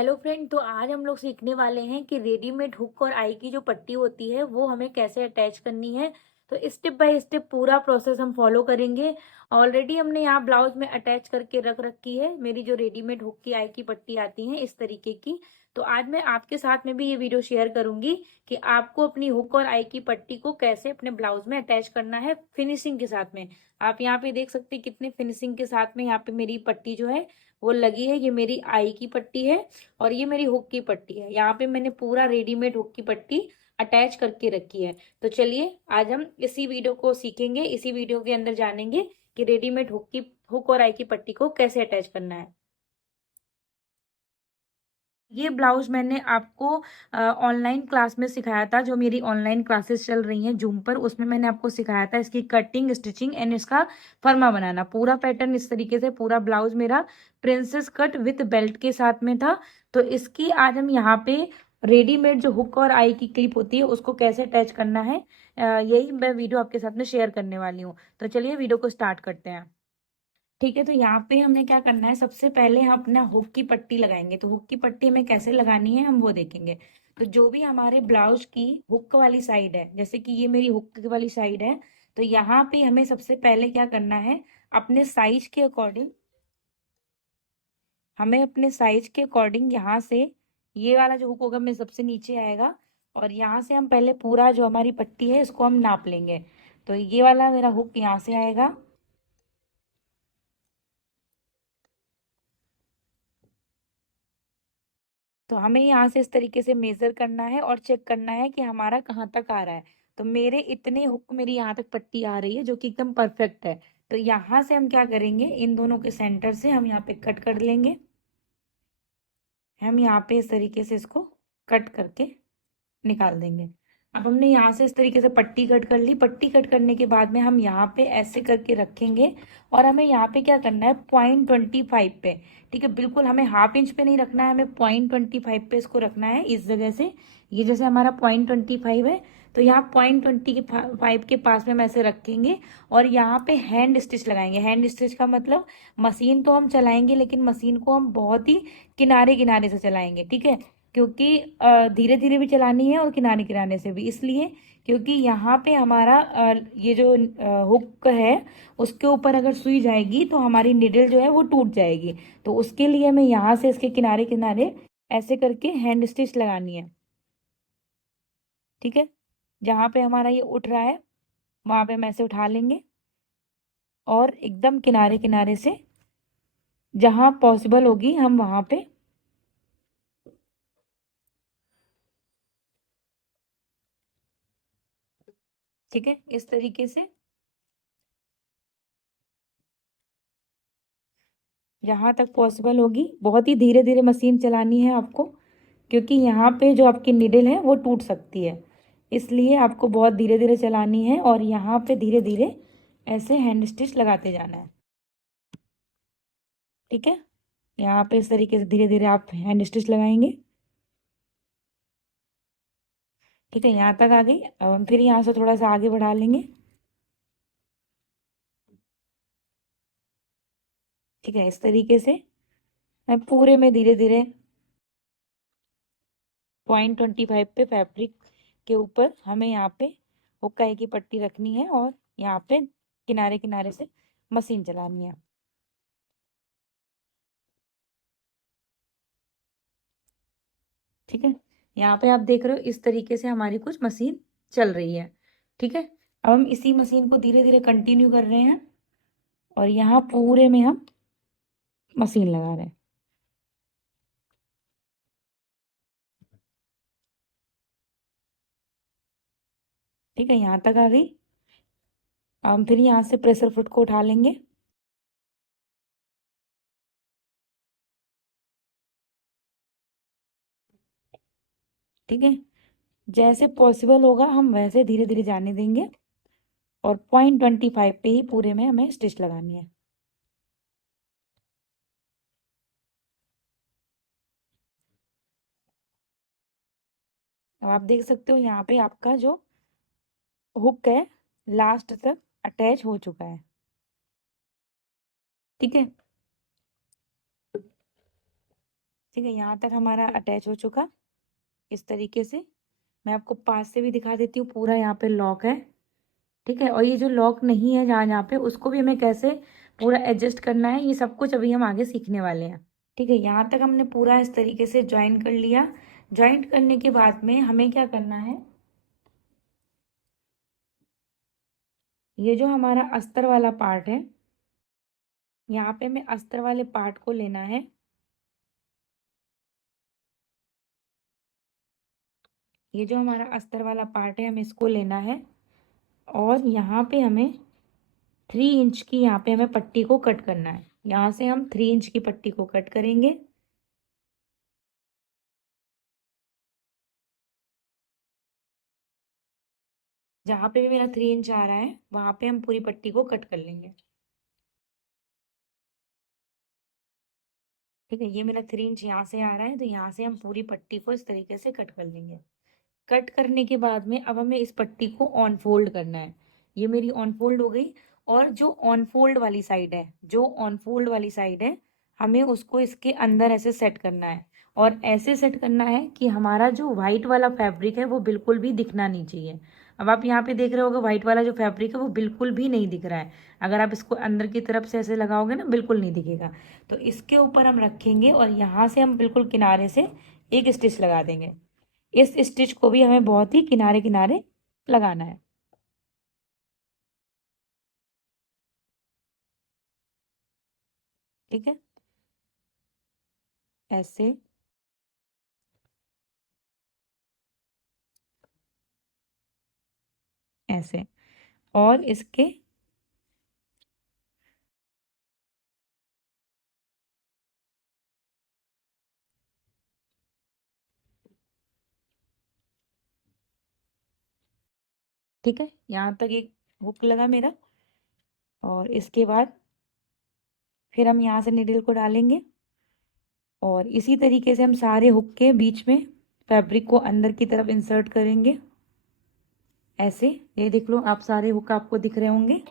Hello friend, तो आज हम लोग सीखने वाले हैं कि रेडीमेड हुक और आई की जो पट्टी होती है वो हमें कैसे अटैच करनी है। तो स्टेप बाय स्टेप पूरा प्रोसेस हम फॉलो करेंगे। ऑलरेडी हमने यहाँ ब्लाउज में अटैच करके रख रखी है मेरी जो रेडीमेड हुक की आई की पट्टी आती है इस तरीके की। तो आज मैं आपके साथ में भी ये वीडियो शेयर करूंगी कि आपको अपनी हुक और आई की पट्टी को कैसे अपने ब्लाउज में अटैच करना है फिनिशिंग के साथ में। आप यहाँ पे देख सकते हैं कितने फिनिशिंग के साथ में यहाँ पे मेरी पट्टी जो है वो लगी है। ये मेरी आई की पट्टी है और ये मेरी हुक की पट्टी है। यहाँ पे मैंने पूरा रेडीमेड हुक की पट्टी अटैच करके रखी है। तो चलिए आज हम इसी वीडियो को सीखेंगे, इसी वीडियो के अंदर जानेंगे कि रेडीमेड हुक और आई की पट्टी को कैसे अटैच करना है। ये ब्लाउज मैंने आपको ऑनलाइन क्लास में सिखाया था, जो मेरी ऑनलाइन क्लासेस चल रही हैं जूम पर, उसमें मैंने आपको सिखाया था इसकी कटिंग, स्टिचिंग एंड इसका फर्मा बनाना। पूरा पैटर्न इस तरीके से, पूरा ब्लाउज मेरा प्रिंसेस कट विथ बेल्ट के साथ में था। तो इसकी आज हम यहाँ पे रेडीमेड जो हुक और आई की क्लिप होती है उसको कैसे अटैच करना है, यही मैं वीडियो आपके साथ में शेयर करने वाली हूँ। तो चलिए वीडियो को स्टार्ट करते हैं। ठीक है, तो यहाँ पे हमने क्या करना है, सबसे पहले हम अपना हुक की पट्टी लगाएंगे। तो हुक की पट्टी हमें कैसे लगानी है हम वो देखेंगे। तो जो भी हमारे ब्लाउज की हुक वाली साइड है, जैसे कि ये मेरी हुक वाली साइड है, तो यहाँ पे हमें सबसे पहले क्या करना है, अपने साइज के अकॉर्डिंग, हमें अपने साइज के अकॉर्डिंग यहाँ से ये वाला जो हुक होगा मेरे सबसे नीचे आएगा, और यहाँ से हम पहले पूरा जो हमारी पट्टी है इसको हम नाप लेंगे। तो ये वाला मेरा हुक यहाँ से आएगा, तो हमें यहाँ से इस तरीके से मेजर करना है और चेक करना है कि हमारा कहाँ तक आ रहा है। तो मेरे इतने हुक मेरी यहाँ तक पट्टी आ रही है जो कि एकदम परफेक्ट है। तो यहाँ से हम क्या करेंगे, इन दोनों के सेंटर से हम यहाँ पे कट कर लेंगे। हम यहाँ पे इस तरीके से इसको कट करके निकाल देंगे। अब हमने यहाँ से इस तरीके से पट्टी कट कर ली। पट्टी कट करने के बाद में हम यहाँ पे ऐसे करके रखेंगे, और हमें यहाँ पे क्या करना है, 0.25 पे। ठीक है, बिल्कुल हमें हाफ इंच पे नहीं रखना है, हमें 0.25 पे इसको रखना है। इस जगह से ये जैसे हमारा 0.25 है, तो यहाँ 0.25 के पास में हम ऐसे रखेंगे, और यहाँ पे हैंड स्टिच लगाएंगे। हैंड स्टिच का मतलब मशीन तो हम चलाएंगे, लेकिन मशीन को हम बहुत ही किनारे किनारे से चलाएंगे। ठीक है, क्योंकि धीरे धीरे भी चलानी है और किनारे किनारे से भी, इसलिए क्योंकि यहाँ पे हमारा ये जो हुक है उसके ऊपर अगर सुई जाएगी तो हमारी निडल जो है वो टूट जाएगी। तो उसके लिए हमें यहाँ से इसके किनारे किनारे ऐसे करके हैंड स्टिच लगानी है। ठीक है, जहाँ पे हमारा ये उठ रहा है वहां पे हम ऐसे उठा लेंगे, और एकदम किनारे किनारे से जहाँ पॉसिबल होगी हम वहां पे, ठीक है, इस तरीके से जहाँ तक पॉसिबल होगी। बहुत ही धीरे धीरे मशीन चलानी है आपको, क्योंकि यहाँ पे जो आपकी निडल है वो टूट सकती है, इसलिए आपको बहुत धीरे धीरे चलानी है, और यहाँ पे धीरे धीरे ऐसे हैंड स्टिच लगाते जाना है। ठीक है, यहाँ पे इस तरीके से धीरे धीरे आप हैंड स्टिच लगाएंगे। ठीक है, यहाँ तक आ गई। अब हम फिर यहाँ से थोड़ा सा आगे बढ़ा लेंगे। ठीक है, इस तरीके से मैं पूरे में धीरे धीरे 0.25 पे फैब्रिक के ऊपर हमें यहाँ पे हुक्काई की पट्टी रखनी है, और यहाँ पे किनारे किनारे से मशीन चलानी है। ठीक है, यहाँ पे आप देख रहे हो इस तरीके से हमारी कुछ मशीन चल रही है। ठीक है, अब हम इसी मशीन को धीरे धीरे कंटिन्यू कर रहे हैं, और यहाँ पूरे में हम मशीन लगा रहे हैं। ठीक है, यहाँ तक आ गई। अब हम फिर यहाँ से प्रेशर फुट को उठा लेंगे। ठीक है, जैसे पॉसिबल होगा हम वैसे धीरे धीरे जाने देंगे, और 0.25 पे ही पूरे में हमें स्टिच लगानी है। अब आप देख सकते हो यहाँ पे आपका जो हुक है लास्ट तक अटैच हो चुका है। ठीक है, ठीक है, यहाँ तक हमारा अटैच हो चुका इस तरीके से। मैं आपको पास से भी दिखा देती हूँ, पूरा यहाँ पे लॉक है। ठीक है, और ये जो लॉक नहीं है जहाँ जहाँ पे, उसको भी हमें कैसे पूरा एडजस्ट करना है, ये सब कुछ अभी हम आगे सीखने वाले हैं। ठीक है, यहाँ तक हमने पूरा इस तरीके से ज्वाइन कर लिया। ज्वाइंट करने के बाद में हमें क्या करना है, ये जो हमारा अस्तर वाला पार्ट है, यहाँ पे हमें अस्तर वाले पार्ट को लेना है। ये जो हमारा अस्तर वाला पार्ट है, हमें इसको लेना है। और यहाँ पे हमें 3 इंच की, यहाँ पे हमें पट्टी को कट करना है। यहाँ से हम 3 इंच की पट्टी को कट करेंगे। जहाँ पे भी मेरा 3 इंच आ रहा है, वहां पे हम पूरी पट्टी को कट कर लेंगे। ठीक है, ये मेरा 3 इंच यहाँ से आ रहा है, तो यहाँ से हम पूरी पट्टी को इस तरीके से कट कर लेंगे। कट करने के बाद में अब हमें इस पट्टी को ऑन फोल्ड करना है। ये मेरी ऑन फोल्ड हो गई। और जो ऑन फोल्ड वाली साइड है, जो ऑन फोल्ड वाली साइड है, हमें उसको इसके अंदर ऐसे सेट करना है। और ऐसे सेट करना है कि हमारा जो व्हाइट वाला फैब्रिक है वो बिल्कुल भी दिखना नहीं चाहिए। अब आप यहाँ पे देख रहे होगे, व्हाइट वाला जो फैब्रिक है वो बिल्कुल भी नहीं दिख रहा है। अगर आप इसको अंदर की तरफ से ऐसे लगाओगे ना, बिल्कुल नहीं दिखेगा। तो इसके ऊपर हम रखेंगे और यहाँ से हम बिल्कुल किनारे से एक स्टिच लगा देंगे। इस स्टिच को भी हमें बहुत ही किनारे किनारे लगाना है। ठीक है, ऐसे, ऐसे। और इसके, ठीक है, यहाँ तक एक हुक लगा मेरा। और इसके बाद फिर हम यहाँ से नीडल को डालेंगे और इसी तरीके से हम सारे हुक के बीच में फैब्रिक को अंदर की तरफ इंसर्ट करेंगे। ऐसे, ये देख लो, आप सारे हुक आपको दिख रहे होंगे।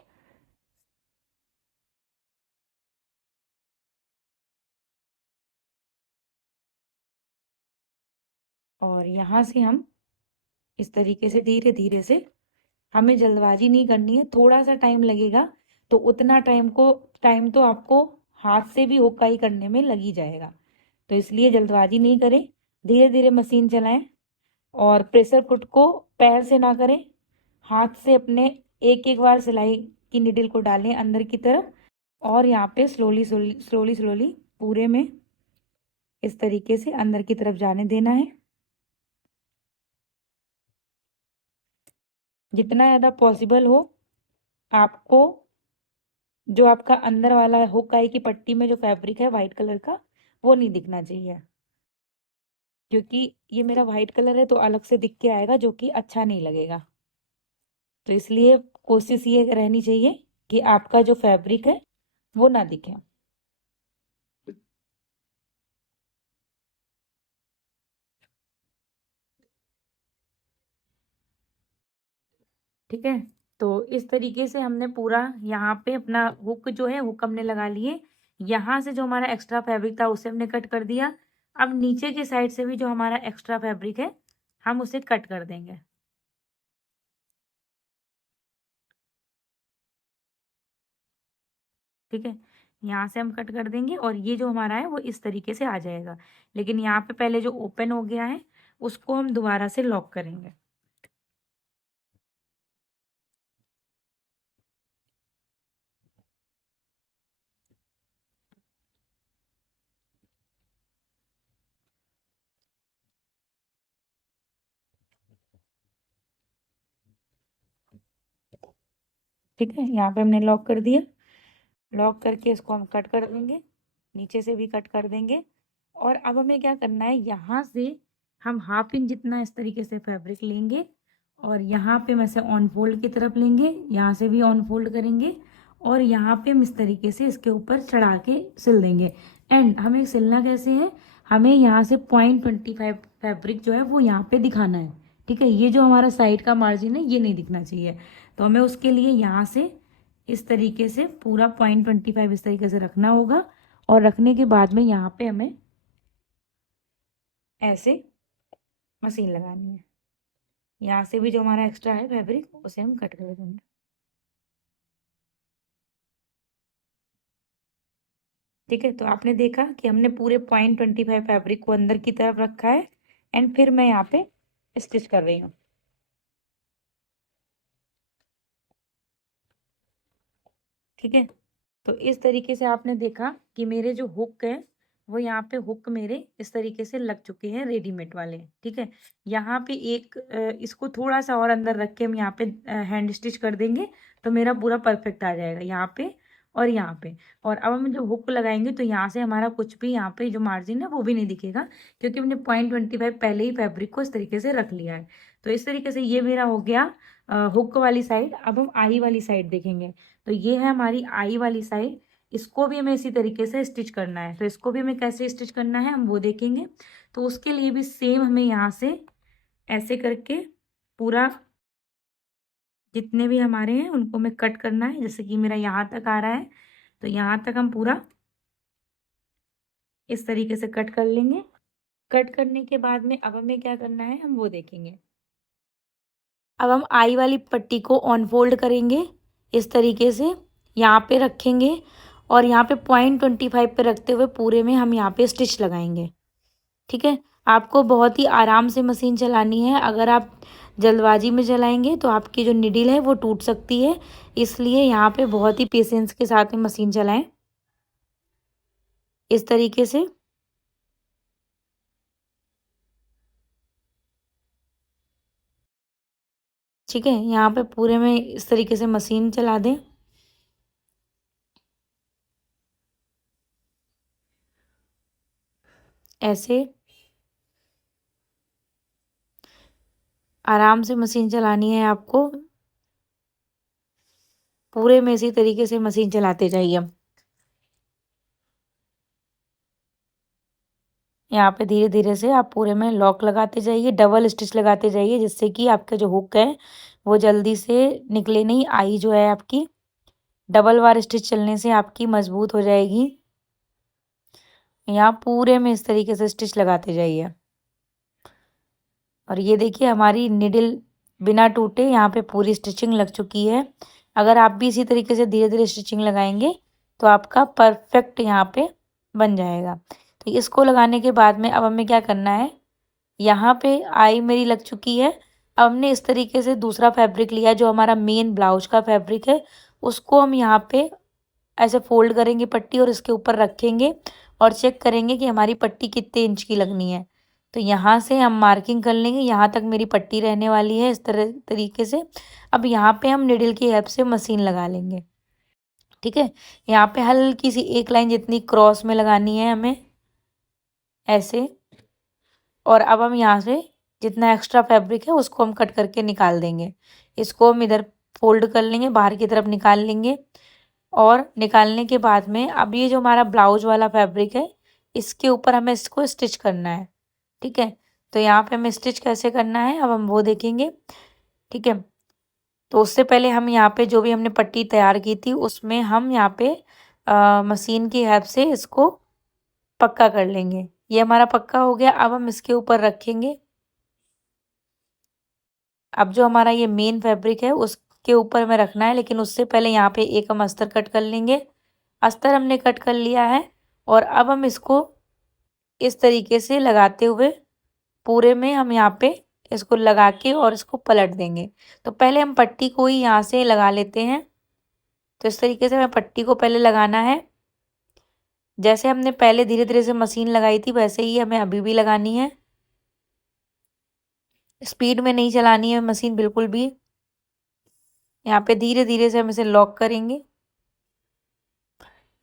और यहाँ से हम इस तरीके से धीरे धीरे से, हमें जल्दबाजी नहीं करनी है, थोड़ा सा टाइम लगेगा। तो उतना टाइम तो आपको हाथ से भी हुकाई करने में लगी जाएगा। तो इसलिए जल्दबाजी नहीं करें, धीरे धीरे मशीन चलाएं। और प्रेशर फुट को पैर से ना करें, हाथ से अपने एक एक बार सिलाई की निडल को डालें अंदर की तरफ। और यहाँ पे स्लोली स्लोली स्लोली स्लोली पूरे में इस तरीके से अंदर की तरफ जाने देना है। जितना ज़्यादा पॉसिबल हो आपको, जो आपका अंदर वाला हुक आई की पट्टी में जो फैब्रिक है वाइट कलर का, वो नहीं दिखना चाहिए। क्योंकि ये मेरा वाइट कलर है तो अलग से दिख के आएगा, जो कि अच्छा नहीं लगेगा। तो इसलिए कोशिश ये रहनी चाहिए कि आपका जो फैब्रिक है वो ना दिखे। ठीक है, तो इस तरीके से हमने पूरा यहाँ पे अपना हुक जो है, हुक हमने लगा लिए। यहाँ से जो हमारा एक्स्ट्रा फैब्रिक था उसे हमने कट कर दिया। अब नीचे की साइड से भी जो हमारा एक्स्ट्रा फैब्रिक है, हम उसे कट कर देंगे। ठीक है, यहाँ से हम कट कर देंगे और ये जो हमारा है वो इस तरीके से आ जाएगा। लेकिन यहाँ पे पहले जो ओपन हो गया है उसको हम दोबारा से लॉक करेंगे। ठीक है, यहाँ पे हमने लॉक कर दिया। लॉक करके इसको हम कट कर देंगे, नीचे से भी कट कर देंगे। और अब हमें क्या करना है, यहाँ से हम 1/2 इंच जितना इस तरीके से फैब्रिक लेंगे और यहाँ पे हम ऐसे ऑन फोल्ड की तरफ लेंगे, यहाँ से भी ऑन फोल्ड करेंगे और यहाँ पे हम इस तरीके से इसके ऊपर चढ़ा के सिल देंगे। एंड हमें सिलना कैसे है, हमें यहाँ से 0.25 फैब्रिक जो है वो यहाँ पे दिखाना है। ठीक है, ये जो हमारा साइड का मार्जिन है ये नहीं दिखना चाहिए। तो हमें उसके लिए यहाँ से इस तरीके से पूरा 0.25 इस तरीके से रखना होगा। और रखने के बाद में यहाँ पे हमें ऐसे मशीन लगानी है। यहाँ से भी जो हमारा एक्स्ट्रा है फैब्रिक उसे हम कट कर देंगे। ठीक है, तो आपने देखा कि हमने पूरे 0.25 फैब्रिक को अंदर की तरफ रखा है एंड फिर मैं यहाँ पे स्टिच कर रही हूँ। ठीक है, तो इस तरीके से आपने देखा कि मेरे जो हुक है वो यहाँ पे हुक मेरे इस तरीके से लग चुके हैं रेडीमेड वाले। ठीक है, यहाँ पे एक इसको थोड़ा सा और अंदर रख के हम यहाँ पे हैंड स्टिच कर देंगे तो मेरा पूरा परफेक्ट आ जाएगा यहाँ पे और यहाँ पे। और अब हम जो हुक लगाएंगे तो यहाँ से हमारा कुछ भी यहाँ पे जो मार्जिन है वो भी नहीं दिखेगा, क्योंकि हमने 0.25 पहले ही फैब्रिक को इस तरीके से रख लिया है। तो इस तरीके से ये मेरा हो गया हुक वाली साइड। अब हम आई वाली साइड देखेंगे। तो ये है हमारी आई वाली साइड। इसको भी हमें इसी तरीके से स्टिच करना है। तो इसको भी हमें कैसे स्टिच करना है हम वो देखेंगे। तो उसके लिए भी सेम हमें यहाँ से ऐसे करके पूरा जितने भी हमारे हैं उनको हमें कट करना है। जैसे कि मेरा यहाँ तक आ रहा है तो यहाँ तक हम पूरा इस तरीके से कट कर लेंगे। कट करने के बाद में अब हमें क्या करना है हम वो देखेंगे। अब हम आई वाली पट्टी को ऑन फोल्ड करेंगे इस तरीके से, यहाँ पे रखेंगे और यहाँ पे 0.25 पे रखते हुए पूरे में हम यहाँ पे स्टिच लगाएंगे। ठीक है, आपको बहुत ही आराम से मशीन चलानी है। अगर आप जल्दबाजी में चलाएंगे तो आपकी जो निडिल है वो टूट सकती है, इसलिए यहाँ पे बहुत ही पेशेंस के साथ में मशीन चलाएं इस तरीके से। ठीक है, यहाँ पे पूरे में इस तरीके से मशीन चला दें। ऐसे आराम से मशीन चलानी है आपको, पूरे में इसी तरीके से मशीन चलाते जाइए। यहाँ पे धीरे धीरे से आप पूरे में लॉक लगाते जाइए, डबल स्टिच लगाते जाइए, जिससे कि आपका जो हुक है वो जल्दी से निकले नहीं। आई जो है आपकी डबल बार स्टिच चलने से आपकी मजबूत हो जाएगी। यहाँ पूरे में इस तरीके से स्टिच लगाते जाइए। और ये देखिए हमारी निडिल बिना टूटे यहाँ पे पूरी स्टिचिंग लग चुकी है। अगर आप भी इसी तरीके से धीरे धीरे स्टिचिंग लगाएंगे तो आपका परफेक्ट यहाँ पे बन जाएगा। तो इसको लगाने के बाद में अब हमें क्या करना है, यहाँ पे आई मेरी लग चुकी है। अब हमने इस तरीके से दूसरा फैब्रिक लिया जो हमारा मेन ब्लाउज का फैब्रिक है, उसको हम यहाँ पे ऐसे फोल्ड करेंगे पट्टी और इसके ऊपर रखेंगे और चेक करेंगे कि हमारी पट्टी कितने इंच की लगनी है। तो यहाँ से हम मार्किंग कर लेंगे, यहाँ तक मेरी पट्टी रहने वाली है इस तरीके से। अब यहाँ पे हम निडल की हेल्प से मशीन लगा लेंगे। ठीक है, यहाँ पे हल्की सी एक लाइन जितनी क्रॉस में लगानी है हमें ऐसे। और अब हम यहाँ से जितना एक्स्ट्रा फैब्रिक है उसको हम कट करके निकाल देंगे। इसको हम इधर फोल्ड कर लेंगे, बाहर की तरफ निकाल लेंगे। और निकालने के बाद में अब ये जो हमारा ब्लाउज वाला फैब्रिक है इसके ऊपर हमें इसको स्टिच करना है। ठीक है, तो यहाँ पे हमें स्टिच कैसे करना है अब हम वो देखेंगे। ठीक है, तो उससे पहले हम यहाँ पे जो भी हमने पट्टी तैयार की थी उसमें हम यहाँ पे मशीन की हेल्प से इसको पक्का कर लेंगे। ये हमारा पक्का हो गया। अब हम इसके ऊपर रखेंगे। अब जो हमारा ये मेन फैब्रिक है उसके ऊपर हमें रखना है, लेकिन उससे पहले यहाँ पे एक हम अस्तर कट कर लेंगे। अस्तर हमने कट कर लिया है और अब हम इसको इस तरीके से लगाते हुए पूरे में हम यहाँ पे इसको लगा के और इसको पलट देंगे। तो पहले हम पट्टी को ही यहाँ से लगा लेते हैं। तो इस तरीके से हमें पट्टी को पहले लगाना है। जैसे हमने पहले धीरे धीरे से मशीन लगाई थी वैसे ही हमें अभी भी लगानी है। स्पीड में नहीं चलानी है मशीन बिल्कुल भी। यहाँ पे धीरे धीरे से हम इसे लॉक करेंगे।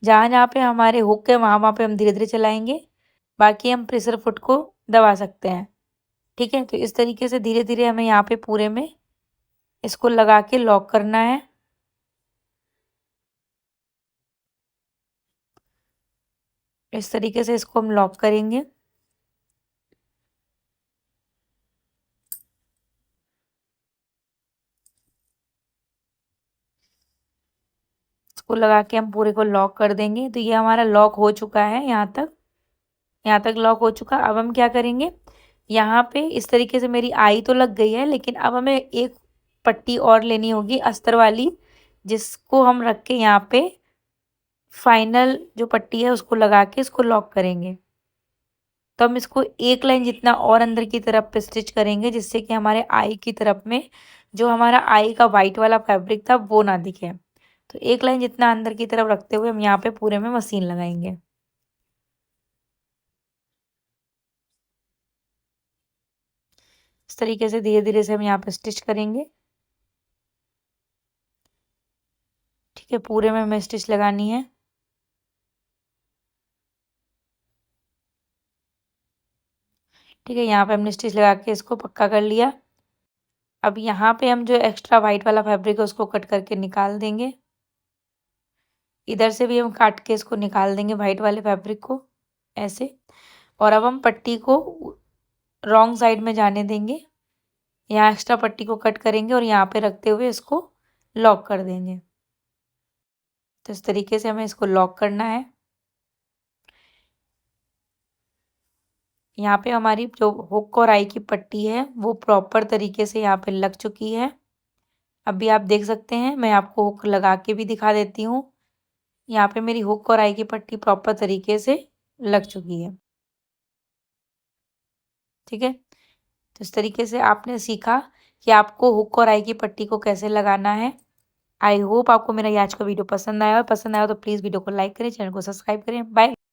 जहाँ जहाँ पे हमारे हुक है वहाँ वहाँ पे हम धीरे धीरे चलाएंगे, बाकी हम प्रेशर फुट को दबा सकते हैं। ठीक है, तो इस तरीके से धीरे धीरे हमें यहाँ पे पूरे में इसको लगा के लॉक करना है। इस तरीके से इसको हम लॉक करेंगे। इसको लगा के हम पूरे को लॉक कर देंगे। तो ये हमारा लॉक हो चुका है यहाँ तक। यहाँ तक लॉक हो चुका। अब हम क्या करेंगे, यहाँ पे इस तरीके से मेरी आई तो लग गई है, लेकिन अब हमें एक पट्टी और लेनी होगी अस्तर वाली, जिसको हम रख के यहाँ पे फाइनल जो पट्टी है उसको लगा के इसको लॉक करेंगे। तो हम इसको एक लाइन जितना और अंदर की तरफ पे स्टिच करेंगे, जिससे कि हमारे आई की तरफ में जो हमारा आई का वाइट वाला फैब्रिक था वो ना दिखे। तो एक लाइन जितना अंदर की तरफ रखते हुए हम यहाँ पे पूरे में मशीन लगाएंगे। इस तरीके से धीरे धीरे से हम यहाँ पे स्टिच करेंगे। ठीक है, पूरे में हमें स्टिच लगानी है। ठीक है, यहाँ पे हमने स्टिच लगा के इसको पक्का कर लिया। अब यहाँ पे हम जो एक्स्ट्रा वाइट वाला फैब्रिक है उसको कट करके निकाल देंगे। इधर से भी हम काट के इसको निकाल देंगे वाइट वाले फैब्रिक को ऐसे। और अब हम पट्टी को रॉन्ग साइड में जाने देंगे। यहाँ एक्स्ट्रा पट्टी को कट करेंगे और यहाँ पे रखते हुए इसको लॉक कर देंगे। तो इस तरीके से हमें इसको लॉक करना है। यहाँ पे हमारी जो हुक और आई की पट्टी है वो प्रॉपर तरीके से यहाँ पे लग चुकी है। अभी आप देख सकते हैं, मैं आपको हुक लगा के भी दिखा देती हूँ। यहाँ पे मेरी हुक और आई की पट्टी प्रॉपर तरीके से लग चुकी है। ठीक है, तो इस तरीके से आपने सीखा कि आपको हुक और आई की पट्टी को कैसे लगाना है। आई होप आपको मेरा ये आज का वीडियो पसंद आया, और पसंद आया तो प्लीज़ वीडियो को लाइक करें, चैनल को सब्सक्राइब करें। बाय।